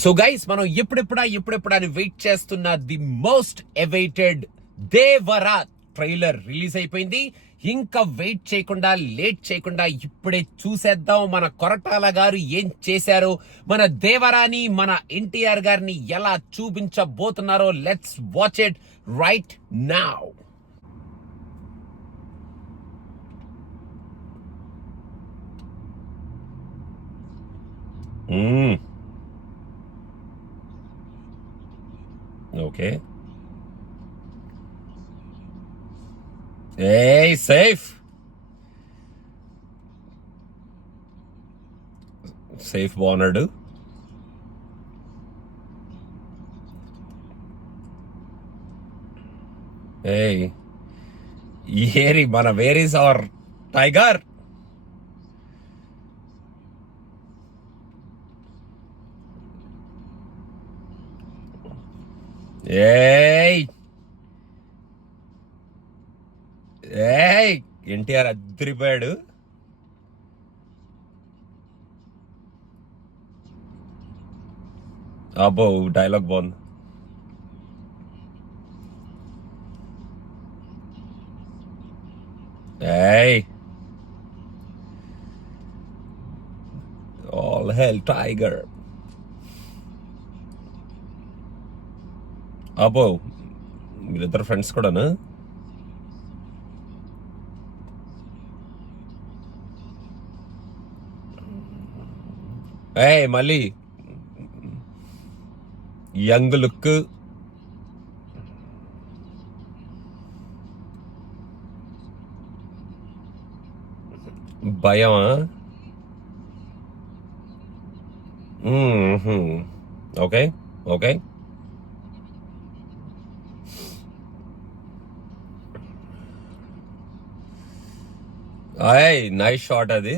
So guys, మనం ఎప్పుడెప్పుడా అని వెయిట్ చేస్తున్న the most awaited Devara trailer release అయిపోయింది. ఇంకా వెయిట్ చేయకుండా, లేట్ చేయకుండా ఇప్పుడే చూసేద్దాం మన కొరటాల గారు ఏం చేశారో, మన దేవరాని, మన ఎన్టీఆర్ గారిని ఎలా చూపించబోతున్నారో. Let's watch it right now. Okay, safe బాగున్నాడు. ఏరి మన where is our tiger. NTR అద్దరిపోయాడు. అబ్బో, డైలాగ్ బాగుంది. All hail tiger. అబ్బో, మీరిద్దరు ఫ్రెండ్స్ కూడాను. మళ్ళీ యంగ్ లుక్. భయమా? Okay okay. నైస్ షాట్ అది.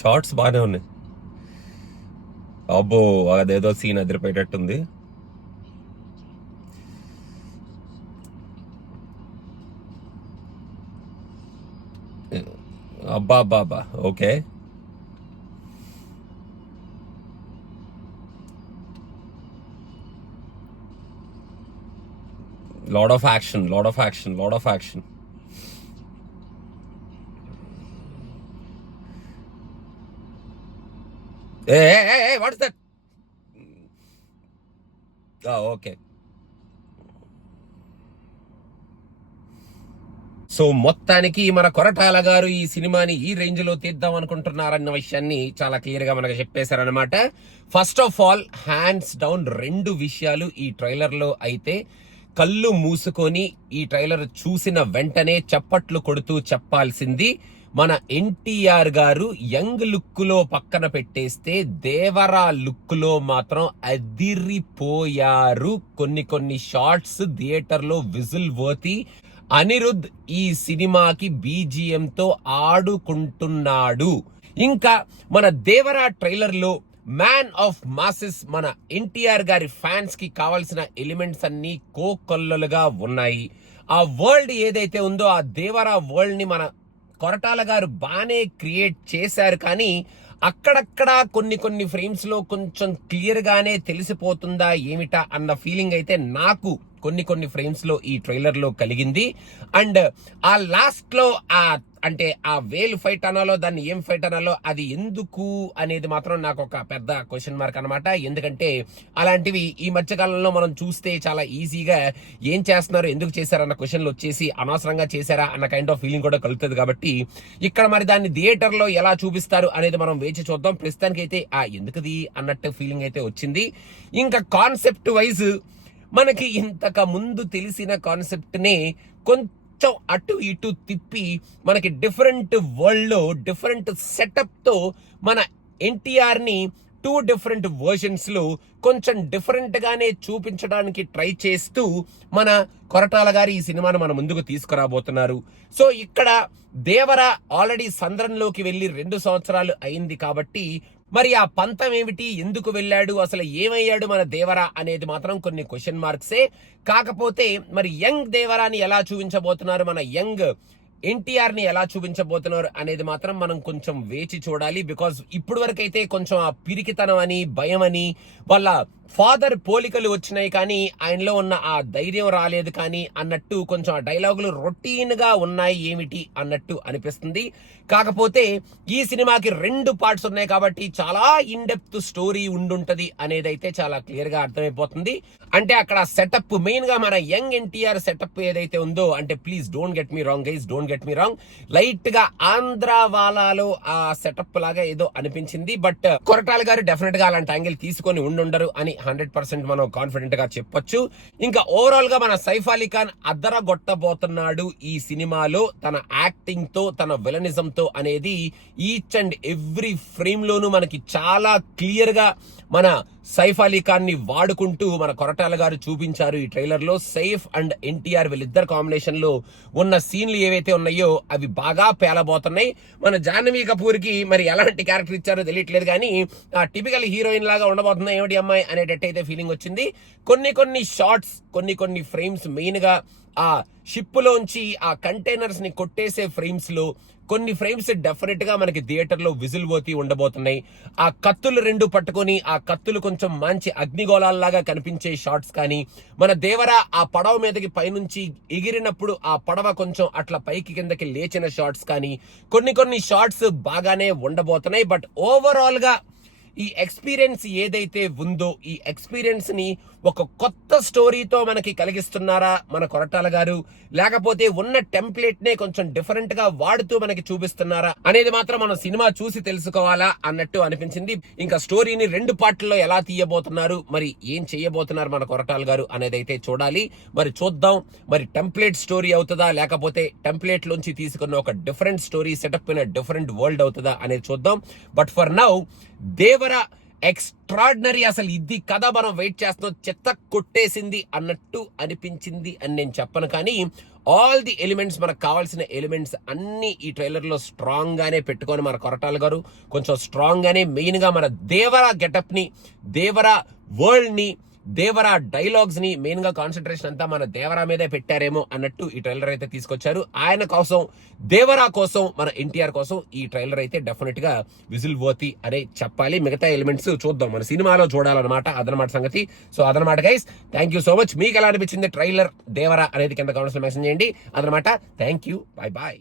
షార్ట్స్ బాగానే ఉన్నాయి. అబ్బో, అదేదో సీన్ అదిరిపోయేటట్టుంది. అబ్బా అబ్బా అబ్బా. Okay, lot of action. Hey, what is that? Okay. So మొత్తానికి మన కొరటాల గారు ఈ సినిమాని ఈ రేంజ్ లో తీద్దాం అనుకుంటున్నారన్న విషయాన్ని చాలా క్లియర్ గా మనకు చెప్పేశారనమాట. First of all, hands down 2 విషయాలు ఈ ట్రైలర్ లో అయితే కళ్ళు మూసుకొని ఈ ట్రైలర్ చూసిన వెంటనే చప్పట్లు కొడుతూ చెప్పాల్సింది, మన ఎన్టీఆర్ గారు యంగ్ లుక్ లో పక్కన పెట్టేస్తే దేవరా లుక్ లో మాత్రం అదిరిపోయారు. కొన్ని షార్ట్స్ థియేటర్ లో విజిల్ వర్తి. అనిరుద్ ఈ సినిమాకి బీజిఎం తో ఆడుకుంటున్నాడు. ఇంకా మన దేవరా ట్రైలర్ లో మ్యాన్ ఆఫ్ మాసెస్ మన ఎన్టీఆర్ గారి ఫ్యాన్స్ కి కావాల్సిన ఎలిమెంట్స్ అన్ని కోకొల్లలుగా ఉన్నాయి. ఆ వరల్డ్ ఏదైతే ఉందో, ఆ దేవరా వరల్డ్ ని మన కొరటాల గారు బానే క్రియేట్ చేశారు. కానీ అక్కడక్కడ కొన్ని ఫ్రేమ్స్ లో కొంచెం క్లియర్ గానే తెలిసిపోతుందా ఏమిటా అన్న ఫీలింగ్ అయితే నాకు కొన్ని ఫ్రేమ్స్ లో ఈ ట్రైలర్ లో కలిగింది. అండ్ ఆ లాస్ట్ లో ఆ వేల్ ఫైట్ అనాలో, దాన్ని ఏం ఫైట్ అనాలో, అది ఎందుకు అనేది మాత్రం నాకు ఒక పెద్ద క్వశ్చన్ మార్క్ అనమాట. ఎందుకంటే అలాంటివి ఈ మధ్య కాలంలో మనం చూస్తే చాలా ఈజీగా ఏం చేస్తున్నారు, ఎందుకు చేశారన్న క్వశ్చన్లు వచ్చేసి అనవసరంగా చేశారా అన్న కైండ్ ఆఫ్ ఫీలింగ్ కూడా కలుగుతుంది. కాబట్టి ఇక్కడ మరి దాన్ని థియేటర్ లో ఎలా చూపిస్తారు అనేది మనం వేచి చూద్దాం. ప్రస్తుతానికి అయితే ఎందుకుది అన్నట్టు ఫీలింగ్ అయితే వచ్చింది. ఇంకా కాన్సెప్ట్ వైజ్ మనకి ఇంతకు ముందు తెలిసిన కాన్సెప్ట్ నే కొంచెం అటు ఇటు తిప్పి మనకి డిఫరెంట్ వరల్డ్ లో డిఫరెంట్ సెటప్ తో మన ఎన్టీఆర్ ని 2 డిఫరెంట్ వర్షన్స్ లో కొంచెం డిఫరెంట్ గానే చూపించడానికి ట్రై చేస్తూ మన కొరటాల గారు ఈ సినిమాను మన ముందుకు తీసుకురాబోతున్నారు. సో ఇక్కడ దేవర ఆల్రెడీ సంద్రంలోకి వెళ్లి 2 సంవత్సరాలు అయింది కాబట్టి మరి ఆ పంతం ఏమిటి, ఎందుకు వెళ్ళాడు, అసలు ఏమయ్యాడు మన దేవరా అనేది మాత్రం కొన్ని క్వశ్చన్ మార్క్సే. కాకపోతే మరి యంగ్ దేవరాని ఎలా చూపించబోతున్నారు, మన యంగ్ ఎన్టీఆర్ ని ఎలా చూపించబోతున్నారు అనేది మాత్రం మనం కొంచెం వేచి చూడాలి. బికాజ్ ఇప్పుడు వరకు అయితే కొంచెం ఆ పిరికితనం అని, భయం అని, వాళ్ళ ఫాదర్ పోలికలు వచ్చినాయి కానీ ఆయనలో ఉన్న ఆ ధైర్యం రాలేదు కానీ అన్నట్టు కొంచెం ఆ డైలాగులు రొటీన్ గా ఉన్నాయి ఏమిటి అన్నట్టు అనిపిస్తుంది. కాకపోతే ఈ సినిమాకి 2 పార్ట్స్ ఉన్నాయి కాబట్టి చాలా ఇన్ డెప్త్ స్టోరీ ఉండుంటది అనేది అయితే చాలా క్లియర్ గా అర్థమైపోతుంది. అంటే అక్కడ సెటప్ మెయిన్ గా మన యంగ్ ఎన్టీఆర్ సెటప్ ఏదైతే ఉందో, అంటే please don't get me wrong guys, don't get me wrong, light గా ఆంధ్ర వాలాలో ఆ సెటప్ లాగా ఏదో అనిపించింది. బట్ కొరటాల గారు డెఫినెట్ గా అలాంటి యాంగిల్ తీసుకొని ఉండుండరు అని 100% మనం కాన్ఫిడెంట్ గా చెప్పొచ్చు. ఇంకా ఓవరాల్ గా మన సైఫ్ అలీ ఖాన్ అద్దరగొట్టబోతున్నాడు ఈ సినిమాలో తన యాక్టింగ్ తో, తన విలనిజం తో అనేది ఈచ్ అండ్ ఎవ్రీ ఫ్రేమ్ లోనూ మనకి చాలా క్లియర్ గా మన సైఫ్ అలీ ఖాన్ ని వాడుకుంటూ మన కొరటాల గారు చూపించారు ఈ ట్రైలర్ లో. సైఫ్ అండ్ ఎన్టీఆర్ వీళ్ళిద్దరు కాంబినేషన్ లో ఉన్న సీన్లు ఏవైతే ఉన్నాయో అవి బాగా పేలబోతున్నాయి. మన జాహ్నవి కపూర్ కి మరి ఎలాంటి క్యారెక్టర్ ఇచ్చారో తెలియట్లేదు కానీ ఆ టిపికల్ హీరోయిన్ లాగా ఉండబోతుంది ఏమిటి అమ్మాయి అనేటట్టయితే ఫీలింగ్ వచ్చింది. కొన్ని షార్ట్స్, కొన్ని ఫ్రేమ్స్ మెయిన్ గా ఆ షిప్ లోంచి ఆ కంటైనర్స్ ని కొట్టేసే ఫ్రేమ్స్ లో కొన్ని ఫ్రేమ్స్ డెఫినెట్ గా మనకి థియేటర్ లో విజిల్ పోతి ఉండబోతున్నాయి. ఆ కత్తులు 2 పట్టుకొని ఆ కత్తులు కొంచెం మంచి అగ్నిగోళాల్లాగా కనిపించే షార్ట్స్ కానీ, మన దేవరా ఆ పడవ మీదకి పైనుంచి ఎగిరినప్పుడు ఆ పడవ కొంచెం అట్లా పైకి కిందకి లేచిన షార్ట్స్ కానీ కొన్ని షార్ట్స్ బాగానే ఉండబోతున్నాయి. బట్ ఓవరాల్ గా ఈ ఎక్స్పీరియన్స్ ఏదైతే ఉందో ఈ ఎక్స్పీరియన్స్ ని ఒక కొత్త స్టోరీతో మనకి కలిగిస్తున్నారా మన కొరటాల గారు, లేకపోతే ఉన్న టెంప్లెట్ నే కొంచెం డిఫరెంట్ గా వాడుతూ మనకి చూపిస్తున్నారా అనేది మాత్రం మనం సినిమా చూసి తెలుసుకోవాలా అన్నట్టు అనిపించింది. ఇంకా స్టోరీని 2 పార్ట్లలో ఎలా తీయబోతున్నారు, మరి ఏం చేయబోతున్నారు మన కొరటాల గారు అనేది అయితే చూడాలి. మరి చూద్దాం, మరి టెంప్లెట్ స్టోరీ అవుతుందా లేకపోతే టెంప్లెట్ లోంచి తీసుకున్న ఒక different story setup in different world అవుతుందా అనేది చూద్దాం. But for now Devara extraordinary, అసలు ఇది కథ మనం వెయిట్ చేస్తున్నాం, చెత్త కొట్టేసింది అన్నట్టు అనిపించింది అని నేను చెప్పను కానీ ఆల్ ది ఎలిమెంట్స్, మనకు కావాల్సిన ఎలిమెంట్స్ అన్ని ఈ ట్రైలర్ లో స్ట్రాంగ్ గానే పెట్టుకొని మన కొరటాల గారు కొంచెం స్ట్రాంగ్ గానే మెయిన్ గా మన దేవరా గెటప్ ని, దేవరా వరల్డ్ ని, దేవరా డైలాగ్స్ ని మెయిన్ గా కాన్సన్ట్రేషన్ అంతా మన దేవరా మీదే పెట్టారేమో అన్నట్టు ఈ ట్రైలర్ అయితే తీసుకొచ్చారు. ఆయన కోసం, దేవరా కోసం, మన ఎన్టీఆర్ కోసం ఈ ట్రైలర్ అయితే డెఫినెట్ గా విజిల్ వర్తి అనే చెప్పాలి. మిగతా ఎలిమెంట్స్ చూద్దాం, మన సినిమాలో చూడాలన్నమాట, అదనమాట సంగతి. సో అదనమాట guys, thank you so much. మీకు ఎలా అనిపించింది ట్రైలర్ దేవరా అనేది కింద కామెంట్స్ లో మెన్షన్ చేయండి. అదనమాట, థ్యాంక్ యూ, బై బాయ్.